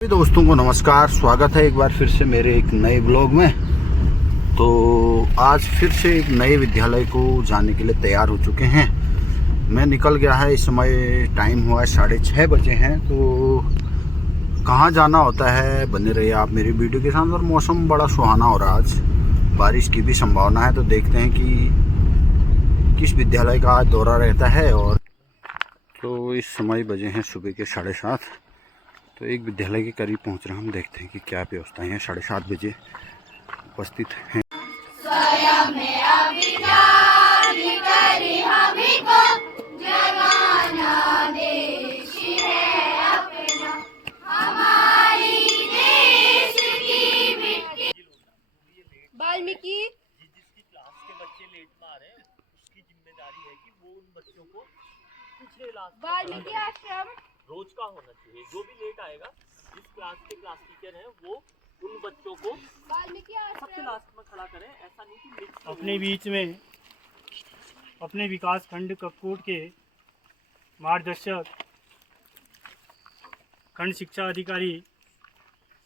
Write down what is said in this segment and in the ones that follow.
सभी दोस्तों को नमस्कार। स्वागत है एक बार फिर से मेरे एक नए ब्लॉग में। तो आज फिर से एक नए विद्यालय को जाने के लिए तैयार हो चुके हैं। मैं निकल गया है, इस समय टाइम हुआ है 6:30 बजे हैं। तो कहाँ जाना होता है, बने रहिए आप मेरी वीडियो के साथ। और मौसम बड़ा सुहाना हो रहा है, आज बारिश की भी संभावना है। तो देखते हैं कि किस विद्यालय का आज दौरा रहता है। और तो इस समय बजे हैं सुबह के 7:30। तो एक विद्यालय के करीब पहुंच रहे हैं। हम देखते हैं कि क्या व्यवस्थाएं हैं। 7:30 बजे उपस्थित हैं। वाल्मीकि जिसकी क्लास के बच्चे लेट में आ रहे हैं उसकी जिम्मेदारी है कि वो उन बच्चों को पिछले वाल्मीकि आश्रम रोज का होना चाहिए। जो भी लेट आएगा, जिस क्लास के क्लास टीचर हैं वो उन बच्चों को वाल्मीकि सबसे आश्रम लास्ट में खड़ा करें। ऐसा नहीं कि mix में अपने बीच में अपने विकास खंड कपकोट के मार्गदर्शक खंड शिक्षा अधिकारी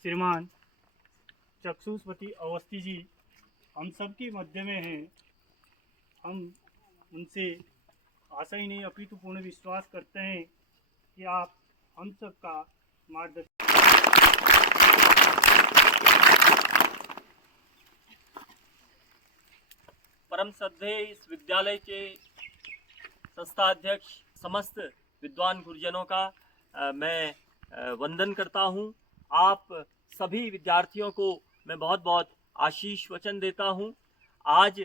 श्रीमान चक्षुष्पति अवस्थी जी हम सब के मध्य में हैं। हम उनसे आशा ही नहीं अपितु पूर्ण विश्वास करते हैं कि आप हम सब का मार्गदर्शन परम श्रद्धेय इस विद्यालय के संस्था अध्यक्ष समस्त विद्वान गुरुजनों का मैं वंदन करता हूं। आप सभी विद्यार्थियों को मैं बहुत बहुत आशीष वचन देता हूं। आज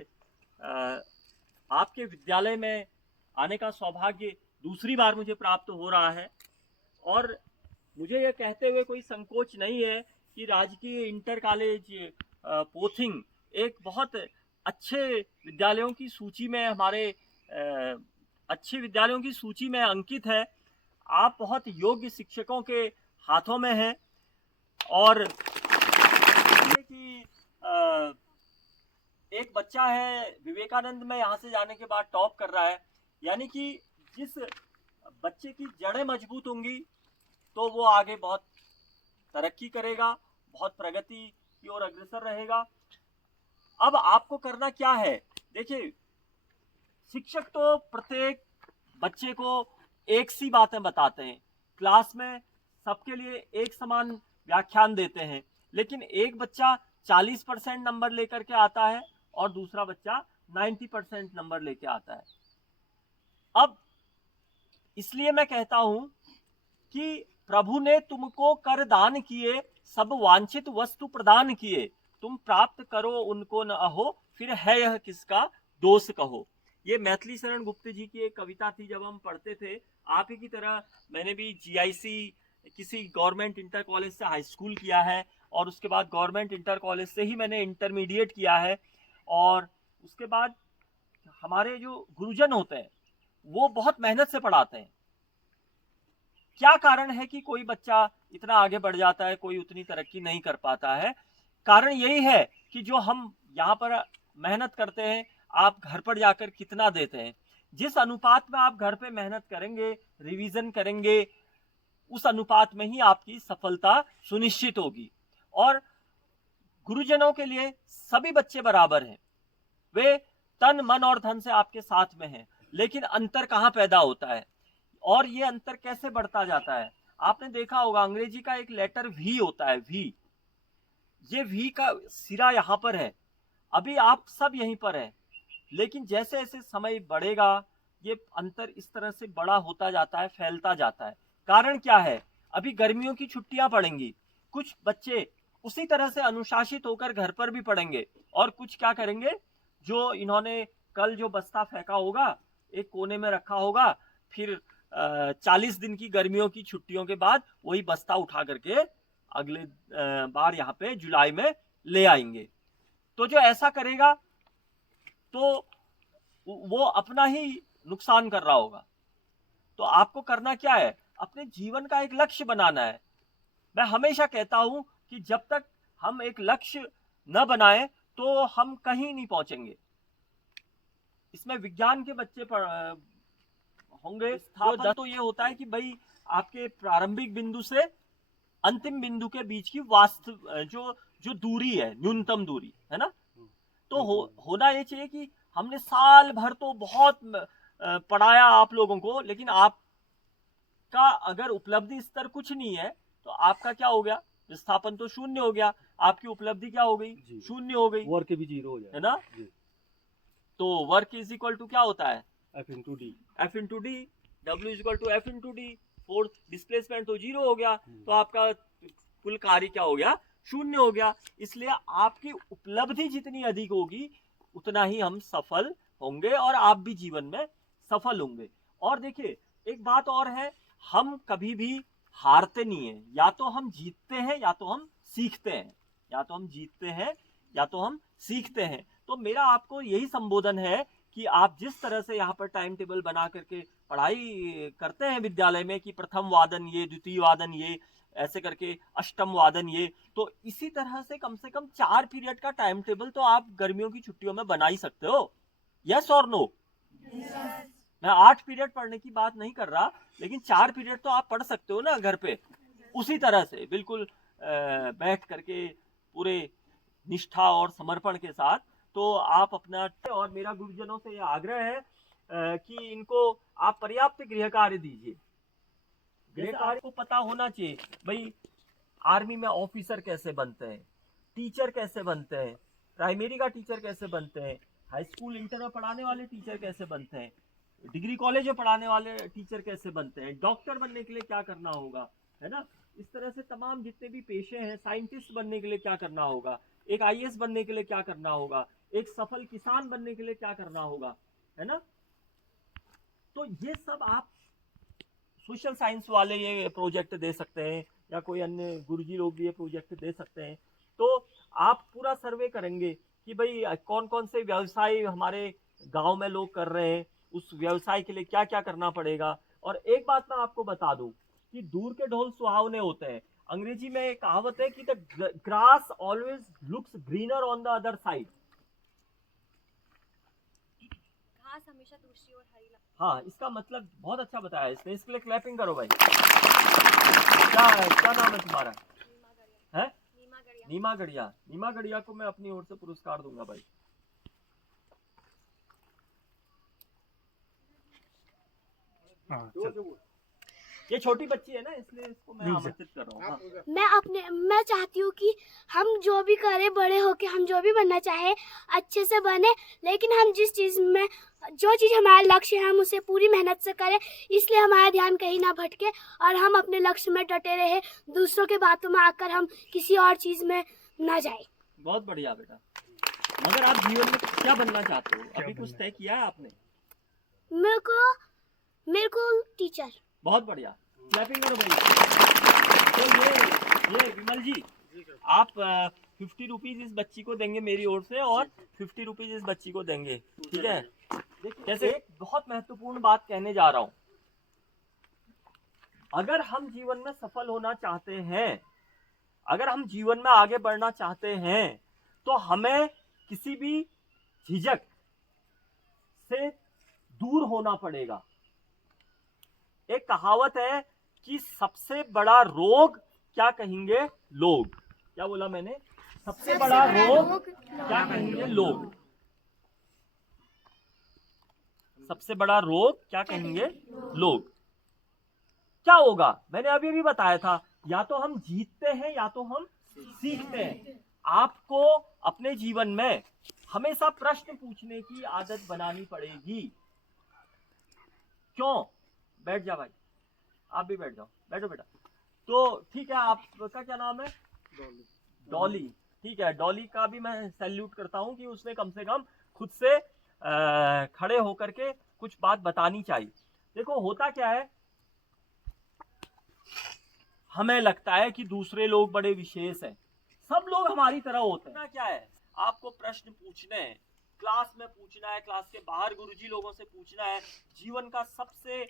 आपके विद्यालय में आने का सौभाग्य दूसरी बार मुझे प्राप्त हो रहा है। और मुझे यह कहते हुए कोई संकोच नहीं है कि राजकीय इंटर कॉलेज पोथिंग एक बहुत अच्छे विद्यालयों की सूची में हमारे अच्छे विद्यालयों की सूची में अंकित है। आप बहुत योग्य शिक्षकों के हाथों में हैं। और कि एक बच्चा है विवेकानंद में यहाँ से जाने के बाद टॉप कर रहा है। यानी कि जिस बच्चे की जड़ें मजबूत होंगी तो वो आगे बहुत तरक्की करेगा, बहुत प्रगति की ओर अग्रसर रहेगा। अब आपको करना क्या है? देखिए, शिक्षक तो प्रत्येक बच्चे को एक सी बातें बताते हैं, क्लास में सबके लिए एक समान व्याख्यान देते हैं, लेकिन एक बच्चा 40% नंबर लेकर के आता है और दूसरा बच्चा 90% नंबर लेके आता है। अब इसलिए मैं कहता हूं कि प्रभु ने तुमको कर दान किए, सब वांछित वस्तु प्रदान किए, तुम प्राप्त करो उनको न अहो, फिर है यह किसका दोष कहो। ये मैथिली शरण गुप्त जी की एक कविता थी। जब हम पढ़ते थे, आप ही की तरह मैंने भी जीआईसी किसी गवर्नमेंट इंटर कॉलेज से हाई स्कूल किया है और उसके बाद गवर्नमेंट इंटर कॉलेज से ही मैंने इंटरमीडिएट किया है। और उसके बाद हमारे जो गुरुजन होते हैं वो बहुत मेहनत से पढ़ाते हैं। क्या कारण है कि कोई बच्चा इतना आगे बढ़ जाता है, कोई उतनी तरक्की नहीं कर पाता है? कारण यही है कि जो हम यहाँ पर मेहनत करते हैं, आप घर पर जाकर कितना देते हैं। जिस अनुपात में आप घर पे मेहनत करेंगे, रिवीजन करेंगे, उस अनुपात में ही आपकी सफलता सुनिश्चित होगी। और गुरुजनों के लिए सभी बच्चे बराबर हैं, वे तन मन और धन से आपके साथ में हैं। लेकिन अंतर कहाँ पैदा होता है और ये अंतर कैसे बढ़ता जाता है? आपने देखा होगा, अंग्रेजी का एक लेटर वी होता है, वी। ये वी का सिरा यहाँ पर है, अभी आप सब यहीं पर हैं, लेकिन जैसे जैसे समय बढ़ेगा ये अंतर इस तरह से बड़ा होता जाता है, फैलता जाता है। कारण क्या है? अभी गर्मियों की छुट्टियां पड़ेंगी, कुछ बच्चे उसी तरह से अनुशासित होकर घर पर भी पढ़ेंगे और कुछ क्या करेंगे, जो इन्होंने कल जो बस्ता फेंका होगा एक कोने में रखा होगा, फिर 40 दिन की गर्मियों की छुट्टियों के बाद वही बस्ता उठा करके अगले बार यहाँ पे जुलाई में ले आएंगे। तो जो ऐसा करेगा तो वो अपना ही नुकसान कर रहा होगा। तो आपको करना क्या है? अपने जीवन का एक लक्ष्य बनाना है। मैं हमेशा कहता हूं कि जब तक हम एक लक्ष्य न बनाए तो हम कहीं नहीं पहुंचेंगे। इसमें विज्ञान के बच्चे होंगे। तो ये होता है कि भाई आपके प्रारंभिक बिंदु से अंतिम बिंदु के बीच की वास्तव जो दूरी है, न्यूनतम दूरी है ना। तो होना ये चाहिए कि हमने साल भर तो बहुत पढ़ाया आप लोगों को, लेकिन आपका अगर उपलब्धि स्तर कुछ नहीं है तो आपका क्या हो गया, विस्थापन तो शून्य हो गया, आपकी उपलब्धि क्या हो गई, शून्य हो गई, वर्क भी जीरो हो जाए, है ना। तो वर्क इज इक्वल टू क्या होता है, F into D, W is equal to F into D. Force displacement तो जीरो हो गया, तो आपका कुल कार्य क्या हो गया, शून्य हो गया। इसलिए आपकी उपलब्धि जितनी अधिक होगी उतना ही हम सफल होंगे और आप भी जीवन में सफल होंगे। और देखिए एक बात और है, हम कभी भी हारते नहीं है, या तो हम जीतते हैं या तो हम सीखते हैं, या तो हम जीतते हैं या तो हम सीखते हैं। तो मेरा आपको यही संबोधन है कि आप जिस तरह से यहाँ पर टाइम टेबल बना करके पढ़ाई करते हैं विद्यालय में कि प्रथम वादन ये, द्वितीय वादन ये, ऐसे करके अष्टम वादन ये, तो इसी तरह से कम 4 पीरियड का टाइम टेबल तो आप गर्मियों की छुट्टियों में बना ही सकते हो। यस और नो? मैं 8 पीरियड पढ़ने की बात नहीं कर रहा, लेकिन 4 पीरियड तो आप पढ़ सकते हो ना घर पे, उसी तरह से बिल्कुल बैठ करके पूरे निष्ठा और समर्पण के साथ। तो आप अपना, और मेरा गुरुजनों से यह आग्रह है कि इनको आप पर्याप्त गृह कार्य दीजिए। गृह कार्य को पता होना चाहिए, भाई आर्मी में ऑफिसर कैसे बनते हैं, टीचर कैसे बनते हैं, प्राइमरी का टीचर कैसे बनते हैं, हाई स्कूल इंटर में पढ़ाने वाले टीचर कैसे बनते हैं, डिग्री कॉलेज में पढ़ाने वाले टीचर कैसे बनते हैं, डॉक्टर बनने के लिए क्या करना होगा, है ना। इस तरह से तमाम जितने भी पेशे हैं, साइंटिस्ट बनने के लिए क्या करना होगा, एक आईएएस बनने के लिए क्या करना होगा, एक सफल किसान बनने के लिए क्या करना होगा, है ना। तो ये सब आप सोशल साइंस वाले ये प्रोजेक्ट दे सकते हैं, या कोई अन्य गुरुजी लोग भी ये प्रोजेक्ट दे सकते हैं। तो आप पूरा सर्वे करेंगे कि भाई कौन कौन से व्यवसाय हमारे गांव में लोग कर रहे हैं, उस व्यवसाय के लिए क्या क्या करना पड़ेगा। और एक बात मैं आपको बता दूं कि दूर के ढोल सुहावने होते हैं। अंग्रेजी में एक कहावत है कि the grass always looks greener on the other side. घास हमेशा दूसरी ओर हरी लगती है। हाँ, इसका मतलब बहुत अच्छा बताया इसने, इसके लिए क्लैपिंग करो भाई। क्या नाम है तुम्हारा? है नीमा गढ़िया। नीमा गढ़िया को मैं अपनी ओर से पुरस्कार दूंगा भाई। ये छोटी बच्ची है ना, इसलिए इसको मैं आमंत्रित कर रहा हूँ। मैं चाहती हूँ कि हम जो भी करें, बड़े होके हम जो भी बनना चाहे अच्छे से बने, लेकिन हम जिस चीज़ में, जो चीज़ हमारा लक्ष्य है हम उसे पूरी मेहनत से करें, इसलिए हमारा ध्यान कहीं ना भटके और हम अपने लक्ष्य में डटे रहे, दूसरों के बातों में आकर हम किसी और चीज़ में ना जाए। बहुत बढ़िया बेटा। मगर आप जीवन में क्या बनना चाहते हो, अभी कुछ तय किया है आपने? मेरे को टीचर। बहुत बढ़िया, क्लैपिंग करो भाई। तो ये विमल जी, आप 50 रुपीज इस बच्ची को देंगे मेरी ओर से, और 50 रुपीज इस बच्ची को देंगे, ठीक है। जैसे एक बहुत महत्वपूर्ण बात कहने जा रहा हूं, अगर हम जीवन में सफल होना चाहते हैं, अगर हम जीवन में आगे बढ़ना चाहते हैं, तो हमें किसी भी झिझक से दूर होना पड़ेगा। एक कहावत है कि सबसे बड़ा रोग क्या कहेंगे लोग, क्या बोला मैंने? सबसे बड़ा रोग क्या कहेंगे लोग? सबसे बड़ा रोग क्या कहेंगे लोग? क्या होगा? मैंने अभी भी बताया था, या तो हम जीतते हैं या तो हम सीखते हैं। आपको अपने जीवन में हमेशा प्रश्न पूछने की आदत बनानी पड़ेगी। क्यों? बैठ जा भाई, आप भी बैठ जाओ, बैठो बेटा। तो ठीक है, आपका क्या नाम है? डॉली। ठीक है, डॉली का भी मैं सैल्यूट करता हूं कि उसने कम से कम खुद से खड़े होकर के कुछ बात बतानी चाहिए। देखो होता क्या है, हमें लगता है कि दूसरे लोग बड़े विशेष हैं, सब लोग हमारी तरह होते हैं। क्या है, आपको प्रश्न पूछने हैं, क्लास में पूछना है, क्लास के बाहर गुरुजी लोगों से पूछना है। जीवन का सबसे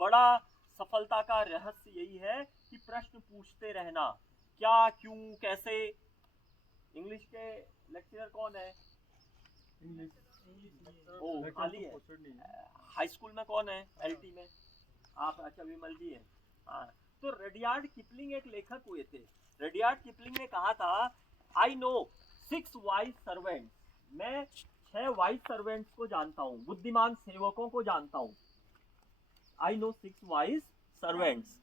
बड़ा सफलता का रहस्य यही है कि प्रश्न पूछते रहना। क्या, क्यों, कैसे। इंग्लिश के लेक्चरर कौन है? इंग्लिश खाली है। हाई स्कूल में कौन है? एलटी में आप? अच्छा, विमल जी है। हाँ, तो रडियार्ड किपलिंग एक लेखक हुए थे। रडियार्ड किपलिंग ने कहा था, आई नो 6 वाइज सर्वेंट्स, मैं 6 वाइज सर्वेंट्स को जानता हूँ, बुद्धिमान सेवकों को जानता हूँ। I know 6 wise servants,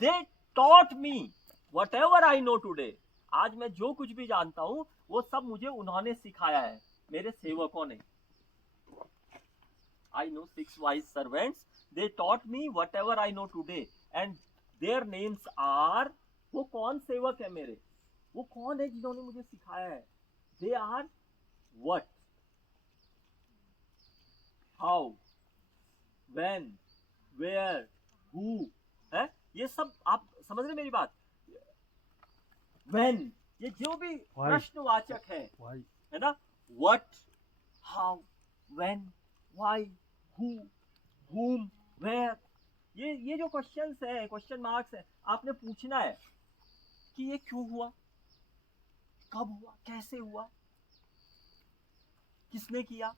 they taught me what ever I know today. आज मैं जो कुछ भी जानता हूँ वो सब मुझे उन्होंने सिखाया है, मेरे सेवकों ने। I know 6 wise servants, they taught me whatever I know today, and their names are, वो कौन सेवक है मेरे, वो कौन है जिन्होंने मुझे सिखाया है? They are what, how, when, where, who, है? ये सब आप समझ रहे मेरी बात? When, ये जो भी प्रश्नवाचक है ना? What, how, when, why, who, whom, where, ये जो क्वेश्चंस है, क्वेश्चन मार्क्स है, आपने पूछना है कि ये क्यों हुआ, कब हुआ, कैसे हुआ, किसने किया।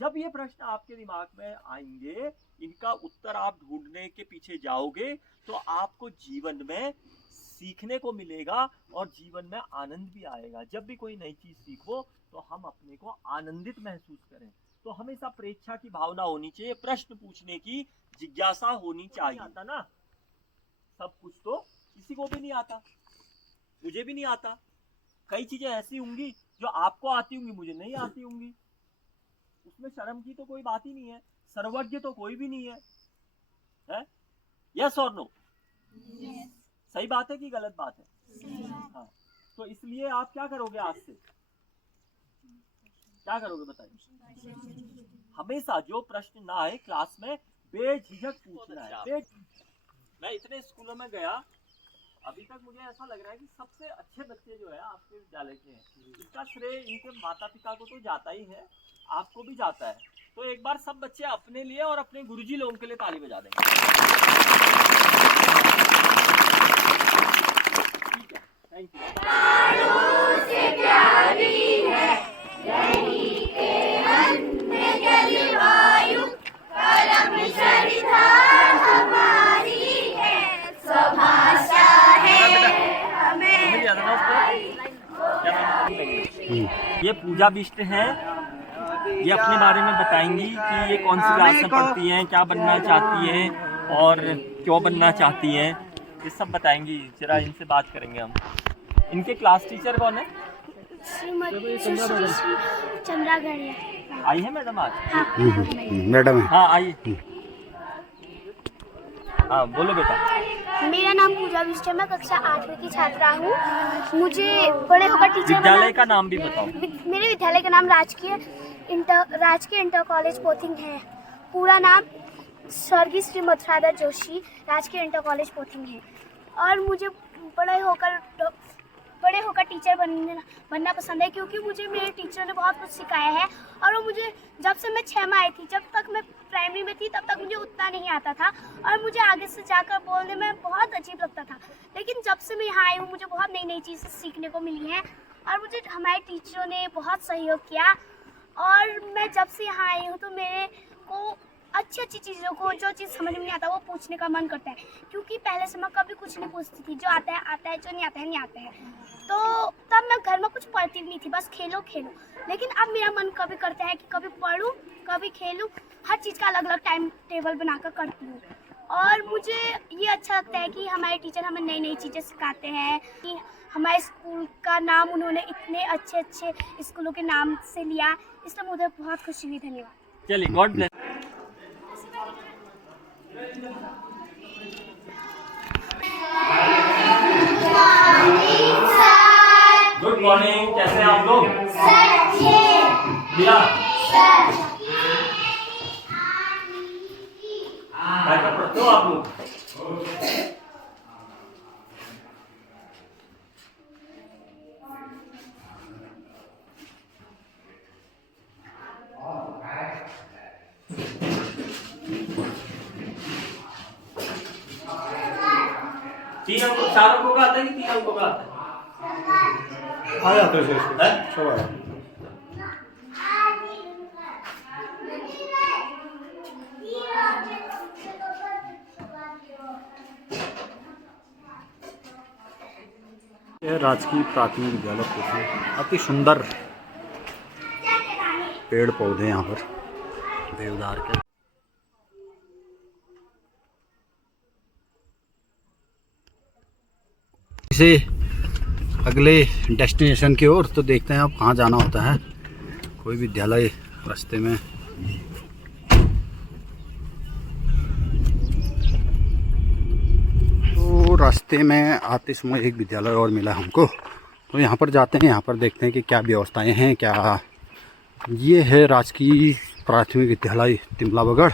जब ये प्रश्न आपके दिमाग में आएंगे, इनका उत्तर आप ढूंढने के पीछे जाओगे तो आपको जीवन में सीखने को मिलेगा और जीवन में आनंद भी आएगा। जब भी कोई नई चीज सीखो तो हम अपने को आनंदित महसूस करें। तो हमेशा प्रेक्षा की भावना होनी चाहिए, प्रश्न पूछने की जिज्ञासा होनी चाहिए। आता ना सब कुछ तो किसी को भी नहीं आता, मुझे भी नहीं आता। कई चीजें ऐसी होंगी जो आपको आती होंगी, मुझे नहीं आती होंगी। उसमें शर्म की तो कोई बात ही नहीं है, सर्वज्ञ तो कोई भी नहीं है? यस और नो? सही बात है कि गलत बात है? हाँ, तो इसलिए आप क्या करोगे आज से, क्या करोगे बताइए? हमेशा जो प्रश्न ना आए क्लास में बेझिझक पूछना है। मैं इतने स्कूलों में गया, अभी तक मुझे ऐसा लग रहा है कि सबसे अच्छे बच्चे जो है आपके विद्यालय के हैं। इसका श्रेय इनके माता पिता को तो जाता ही है, आपको भी जाता है। तो एक बार सब बच्चे अपने लिए और अपने गुरुजी लोगों के लिए ताली बजा देंगे। ठीक है, थैंक यू। ये पूजा बिष्ट है, ये अपने बारे में बताएंगी कि ये कौन सी क्लास में पढ़ती हैं, क्या बनना चाहती हैं और क्यों बनना चाहती हैं, ये सब बताएंगी। जरा इनसे बात करेंगे हम। इनके क्लास टीचर कौन है? चंद्रागढ़िया। आई है मैडम आज? मैडम हाँ आइए। हाँ बोलो बेटा। मेरा नाम पूजा बिष्ट है, मैं कक्षा 8वीं की छात्रा हूँ। मुझे बड़े होकर टीचर विद्यालय का नाम भी बताओ। मेरे विद्यालय का नाम राजकीय इंटर कॉलेज पोथिंग है। पूरा नाम स्वर्गीय श्री मथुराधर जोशी राजकीय इंटर कॉलेज पोथिंग है। और मुझे बड़े होकर टीचर बनना पसंद है, क्योंकि मुझे मेरे टीचर ने बहुत कुछ सिखाया है। और वो मुझे जब से मैं 6 में आई थी, जब तक मैं प्राइमरी में थी तब तक मुझे उतना नहीं आता था और मुझे आगे से जाकर बोलने में बहुत अजीब लगता था। लेकिन जब से मैं यहाँ आई हूँ मुझे बहुत नई नई चीज़ें सीखने को मिली हैं और मुझे हमारे टीचरों ने बहुत सहयोग किया। और मैं जब से यहाँ आई हूँ तो मेरे को अच्छी चीज़ों को, जो चीज़ समझ में नहीं आता वो पूछने का मन करता है, क्योंकि पहले से मैं कभी कुछ नहीं पूछती थी। जो आता है, जो नहीं आता है नहीं आता है। तो तब मैं घर में कुछ पढ़ती भी नहीं थी, बस खेलो। लेकिन अब मेरा मन कभी करता है कि कभी पढ़ूं, कभी खेलूं, हर चीज़ का अलग अलग टाइम टेबल बनाकर करती हूँ। और मुझे ये अच्छा लगता है कि हमारे टीचर हमें नई नई चीज़ें सिखाते हैं। कि हमारे स्कूल का नाम उन्होंने इतने अच्छे स्कूलों के नाम से लिया, इसलिए मुझे बहुत खुशी हुई। धन्यवाद। चलिए, गॉड ब्लेस। गुड मॉर्निंग, कैसे हैं आप लोग? क्या पढ़ते हो आप लोग? तीन अंकों, 4 अंकों का आता है कि 3 अंकों का आता है? आ जाते हैं सब आया। यह राजकीय प्राथमिक विद्यालय कोठी, अति सुंदर पेड़ पौधे यहाँ पर देवदार के। इसे अगले डेस्टिनेशन की ओर तो देखते हैं अब कहाँ जाना होता है। कोई विद्यालय रास्ते में तो रास्ते में आते समय एक विद्यालय और मिला हमको, तो यहाँ पर जाते हैं। यहाँ पर देखते हैं कि क्या व्यवस्थाएं हैं क्या। ये है राजकीय प्राथमिक विद्यालय तिमलाबगढ़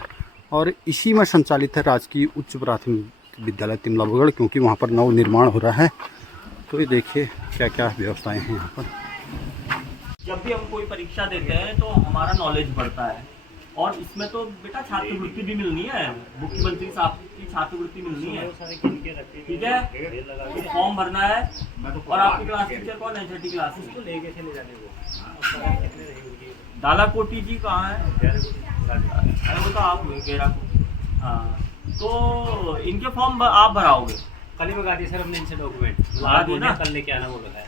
और इसी में संचालित है राजकीय उच्च प्राथमिक विद्यालय तिमलाबगढ़, क्योंकि वहाँ पर नव निर्माण हो रहा है। तो ये देखिए क्या क्या व्यवस्थाएं हैं यहाँ पर। जब भी हम कोई परीक्षा देते हैं तो हमारा नॉलेज बढ़ता है, और इसमें तो बेटा छात्रवृत्ति भी मिलनी है, मुख्यमंत्री साहब की छात्रवृत्ति मिलनी है, ठीक है। तो फॉर्म भरना है। और आपकी क्लास टीचर कौन है? छठी क्लास दालाकोटी जी कहाँ है? अरे वो तो आप हुए। हाँ, तो इनके फॉर्म आप भराओगे? कल ही मंगा दिए सर हमने इनसे डॉक्यूमेंट, कल लेके आना बोला था।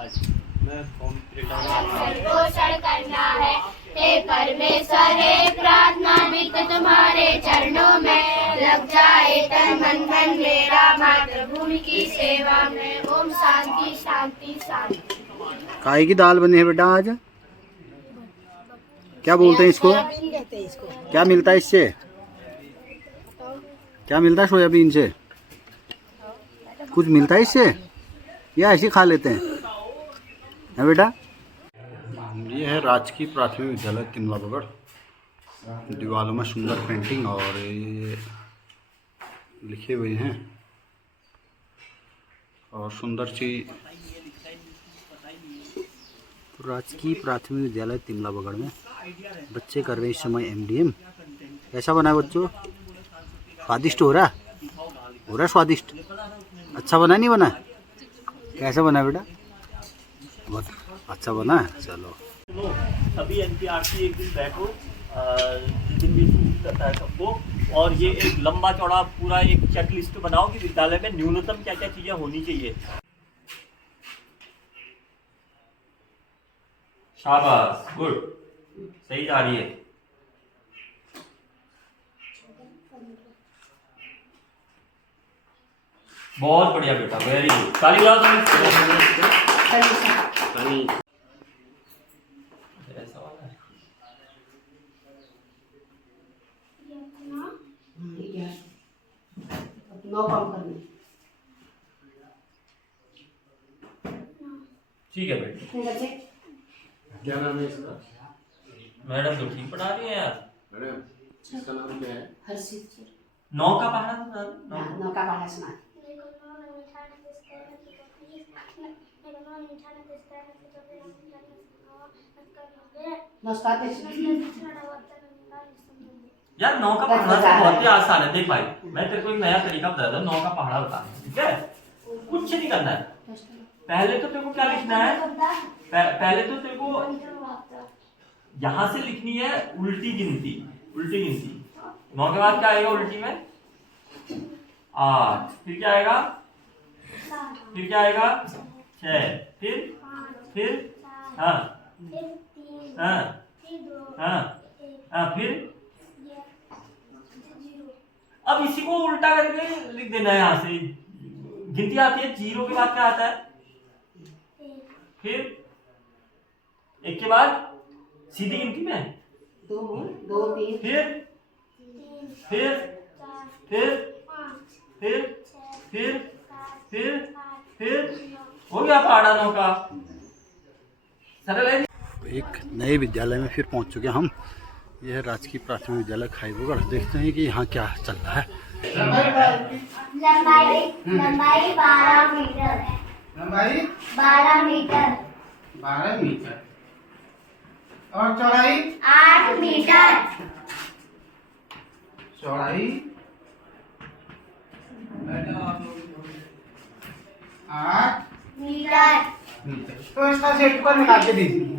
आज मैं फॉर्म प्रिंट करना है, हे परमेश्वर हे प्रार्थना बिक तुम्हारे चरणों में, लग जाए तन मन धन मेरा मातृभूमि की सेवा में। ओम शांति शांति शांति। काय की दाल बनी है बेटा आज? क्या बोलते हैं इसको? क्या मिलता है इससे? क्या मिलता है सोयाबीन से? कुछ मिलता है इससे या ऐसे खा लेते हैं? है बेटा? ये है राजकीय प्राथमिक विद्यालय तिमलाबगढ़। दीवारों में सुंदर पेंटिंग और ये लिखे हुए हैं और सुंदर सी राजकीय प्राथमिक विद्यालय तिमलाबगढ़ में बच्चे कर रहे हैं इस समय MDM। कैसा बना है बच्चों? स्वादिष्ट हो रहा? हो रहा स्वादिष्ट? अच्छा बना नहीं बना? कैसा बना बेटा? बहुत अच्छा बना है। चलो सभी NCERT एक दिन बैठो, जिस दिन भी सूट करता है सबको, और ये एक लंबा चौड़ा पूरा एक चेक लिस्ट बनाओ कि विद्यालय में न्यूनतम क्या क्या चीजें होनी चाहिए। शाबाश, गुड, सही जा रही है। बहुत बढ़िया बेटा, वेरी गुड। ताली बजाओ ताली। ठीक है बेटा। क्या नाम है इसका? मैडम तो ठीक पढ़ा रही है यार। मैडम इसका नाम क्या है? हर्षित सर। 9 का पढ़ा था। 9 का पढ़ा सुना। यार 9 का पढ़ना तो बहुत ही आसान है। देख भाई, मैं तेरे को एक नया तरीका बताता हूँ 9 का पढ़ा बताने, ठीक है? कुछ नहीं करना है। पहले तो तेरे को क्या लिखना है? पहले तो तेरे को यहाँ से लिखनी है उल्टी गिनती। उल्टी गिनती 9 के बाद क्या आएगा उल्टी में? 8। फिर क्या आएगा? फिर क्या आएगा? 6। फिर हाँ हाँ हाँ हाँ, फिर अब इसी को उल्टा करके लिख देना है। यहाँ से गिनती आती है, 0 के बाद क्या आता है? फिर 1 के बाद सीधी गिनती में 2 3 फिर हो गया पढ़ा 9 का। सरल है। एक नए विद्यालय में फिर पहुंच चुके हम। यह है राजकीय प्राथमिक विद्यालय खाईबगढ़। देखते हैं कि यहाँ क्या चल रहा है। लंबाई 12 मीटर है। लंबाई 12 मीटर। 12 मीटर और चौड़ाई 8 मीटर। चौड़ाई 8 मीटर। मीटर। तो इसका क्षेत्रफल निकाल के दीजिए।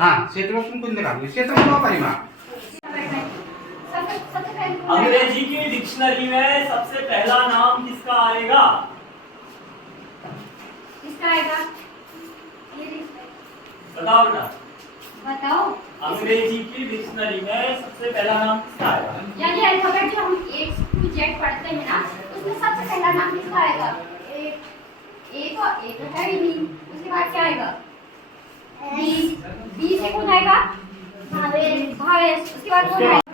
हाँ, क्षेत्रफल तुम कुछ निकाल दो। क्षेत्रफल का परिमाप अंग्रेजी की डिक्शनरी में सबसे पहला नाम किसका आएगा? क्या आएगा? बताओ बेटा, बताओ। अंग्रेजी की डिक्शनरी में सबसे पहला नाम किसका आएगा? यानी अल्फाबेट जो हम A to Z पढ़ते हैं ना, उसमें सबसे पहला नाम किसका आएगा? ए तो है ही नहीं। उसके बाद क्या आएगा? बी से कौन आएगा? भावेश। उसके बाद कौन आएगा?